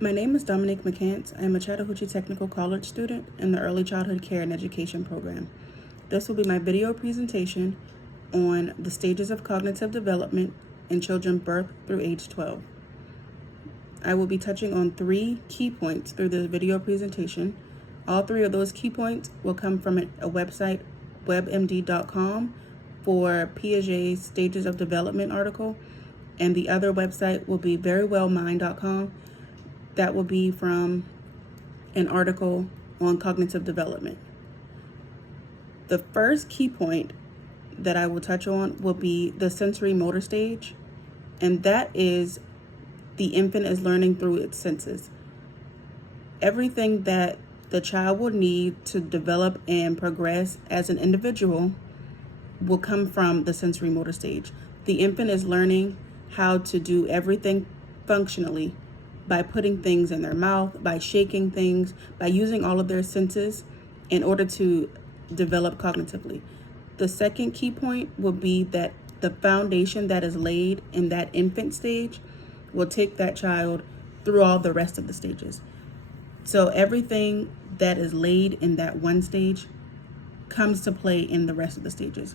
My name is Dominique McCants. I am a Chattahoochee Technical College student in the Early Childhood Care and Education program. This will be my video presentation on the stages of cognitive development in children birth through age 12. I will be touching on 3 key points through this video presentation. All 3 of those key points will come from a website, webmd.com, for Piaget's Stages of Development article, and the other website will be verywellmind.com. That will be from an article on cognitive development. The first key point that I will touch on will be the sensory motor stage, and that is the infant is learning through its senses. Everything that the child will need to develop and progress as an individual will come from the sensory motor stage. The infant is learning how to do everything functionally by putting things in their mouth, by shaking things, by using all of their senses in order to develop cognitively. The second key point will be that the foundation that is laid in that infant stage will take that child through all the rest of the stages. So everything that is laid in that one stage comes to play in the rest of the stages.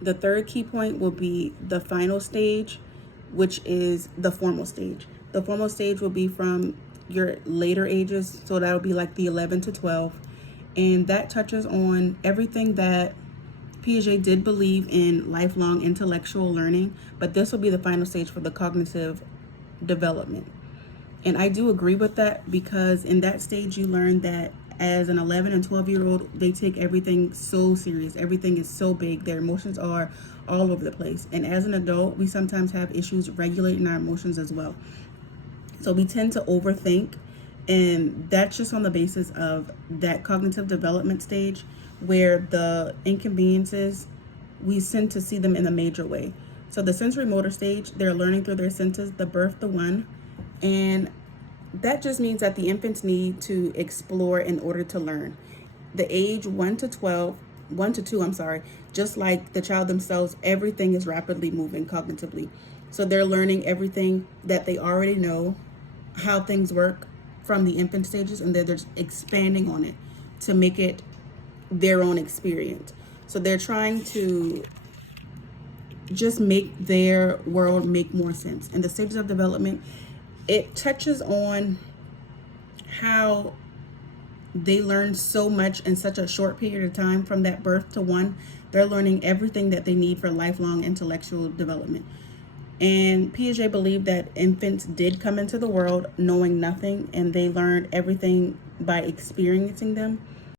The third key point will be the final stage, which is the formal stage. The formal stage will be from your later ages, so that'll be like the 11 to 12, and that touches on everything that Piaget did believe in lifelong intellectual learning, but this will be the final stage for the cognitive development. And I do agree with that, because in that stage you learn that as an 11 and 12-year-old, they take everything so serious. Everything is so big. Their emotions are all over the place. And as an adult, we sometimes have issues regulating our emotions as well. So we tend to overthink, and that's just on the basis of that cognitive development stage, where the inconveniences, we tend to see them in a major way. So the sensory motor stage, they're learning through their senses, the birth to 1, and that just means that the infants need to explore in order to learn. The age 1 to 2, just like the child themselves, everything is rapidly moving cognitively. So they're learning everything that they already know, how things work from the infant stages, and they're just expanding on it to make it their own experience. So they're trying to just make their world make more sense. In the stages of development, it touches on how they learn so much in such a short period of time. From that birth to 1, they're learning everything that they need for lifelong intellectual development. And Piaget believed that infants did come into the world knowing nothing, and they learned everything by experiencing them.